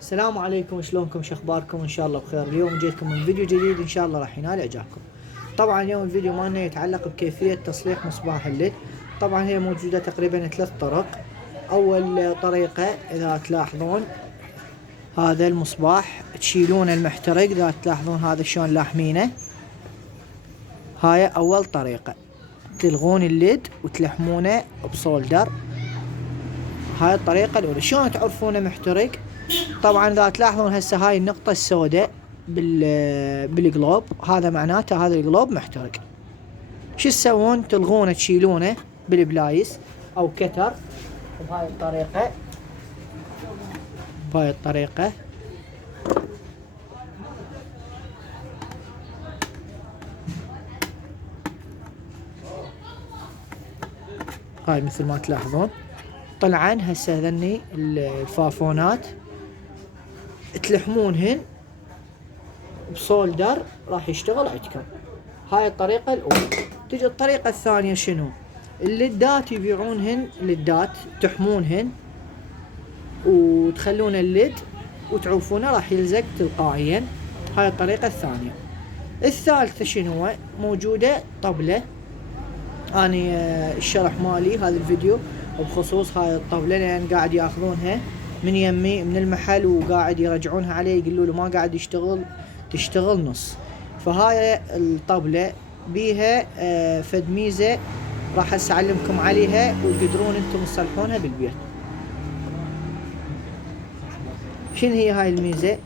السلام عليكم، شلونكم؟ شخباركم؟ ان شاء الله بخير. اليوم جيتكم من فيديو جديد ان شاء الله راح ينال اعجابكم. طبعا اليوم الفيديو مالنا يتعلق بكيفية تصليح مصباح الليد. طبعا هي موجودة تقريبا 3 طرق. اول طريقة اذا تلاحظون هذا المصباح تشيلون المحترق، اذا تلاحظون هذا شلون لاحمينه. هاي اول طريقة، تلغون الليد وتلحمونه بصولدر. هاي الطريقة الاولى. شلون تعرفونه محترق؟ طبعا اذا تلاحظون هسه هاي النقطة السوداء بالجلوب، هذا معناته هذا الجلوب محترق. شو تسوون؟ تلغونه تشيلونه بالبلايس او كتر بهاي الطريقة. بهاي الطريقة هاي مثل ما تلاحظون. طبعا هسه ذني الفافونات تلحمونهن بصولدر راح يشتغل عندكم. هاي الطريقة الأولى. تجي الطريقة الثانية شنو؟ الليدات يبيعونهن ليدات تحمونهن وتخلون الليد وتعوفونه راح يلزق تلقائيا. هاي الطريقة الثانية. الثالثة شنو؟ موجودة طبلة. اني الشرح مالي هذا الفيديو وبخصوص هاي الطبلة، لان قاعد ياخذونها من يمي من المحل وقاعد يرجعونها عليه، يقولوا له ما قاعد تشتغل نص. فهاي الطبلة بيها فد ميزة راح هسه اعلمكم عليها وتقدرون انتم تصلحونها بالبيت. شنو هي هاي الميزة؟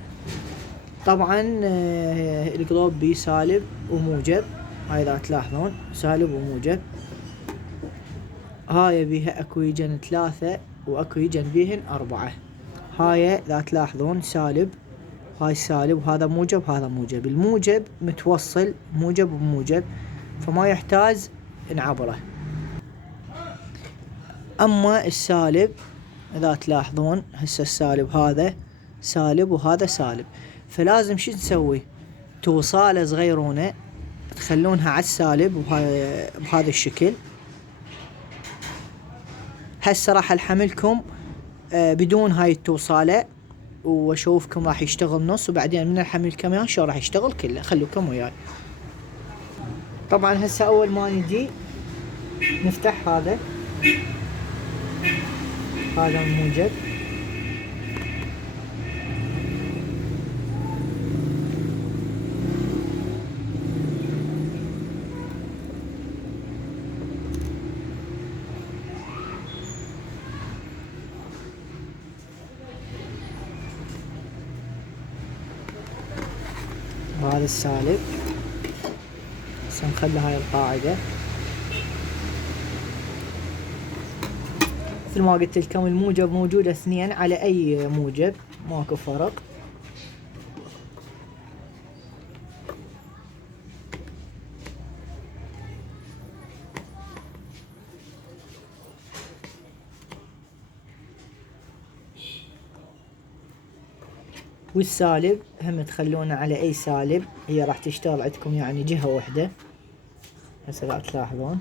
طبعا القلوب بيه سالب وموجب. هاي اذا تلاحظون سالب وموجب. هاي بيها اكو يجن 3 واكو يجن بيهن 4. هاي اذا تلاحظون سالب، هاي سالب وهذا موجب وهذا موجب. الموجب متوصل موجب وموجب فما يحتاج نعبره. اما السالب اذا تلاحظون هسه السالب هذا سالب وهذا سالب، فلازم شو تسوي؟ توصاله صغيرونه تخلونها على السالب بهذا الشكل. هسه راح الحملكم بدون هاي التوصاله واشوفكم راح يشتغل نص، وبعدين من الحمل كمان شو راح يشتغل كله. خلوكم وياي. طبعا هسه اول ما نجي نفتح هذا الموجب. وهذا السالب. هسه نخلي هاي القاعدة مثل ما قلت لكم. الموجب موجودة 2 على اي موجب، ماكو فرق. والسالب هم تخلونه على اي سالب، هي راح تشتغل عندكم يعني جهة واحدة. هسه راح تلاحظون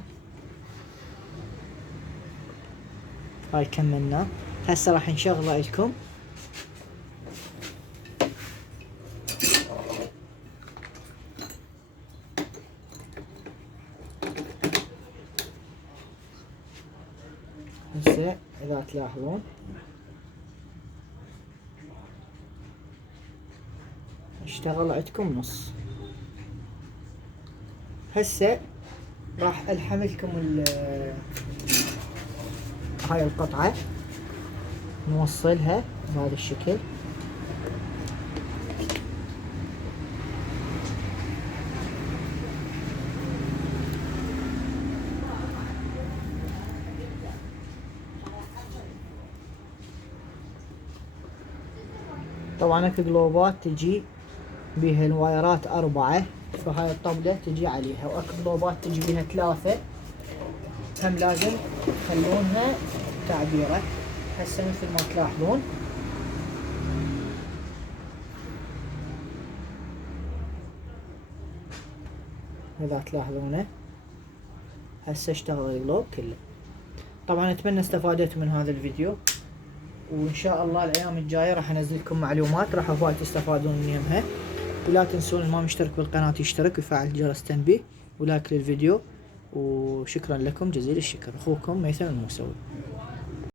هاي كملنا. هسه راح نشغله عندكم. هسه اذا تلاحظون اشتغل عندكم نص. هسه راح الحملكم هاي القطعة نوصلها بهذا الشكل. طبعا اكو جلوبات تجي بيها الوايرات 4، فهاي الطبلة تجي عليها، واكو جلوبات تجي بيها 3 هم لازم تخلونها تعبيرة. هسه مثل ما تلاحظون اذا تلاحظونه هسه اشتغل الجلوب كله. طبعا اتمنى استفادتوا من هذا الفيديو. وان شاء الله الايام الجايه راح انزل لكم معلومات راح هواي تستفادون منها. ولا تنسون اللي ما مشترك بالقناه يشترك ويفعل جرس تنبيه ولايك للفيديو. وشكرا لكم جزيل الشكر، اخوكم ميثم الموسوي.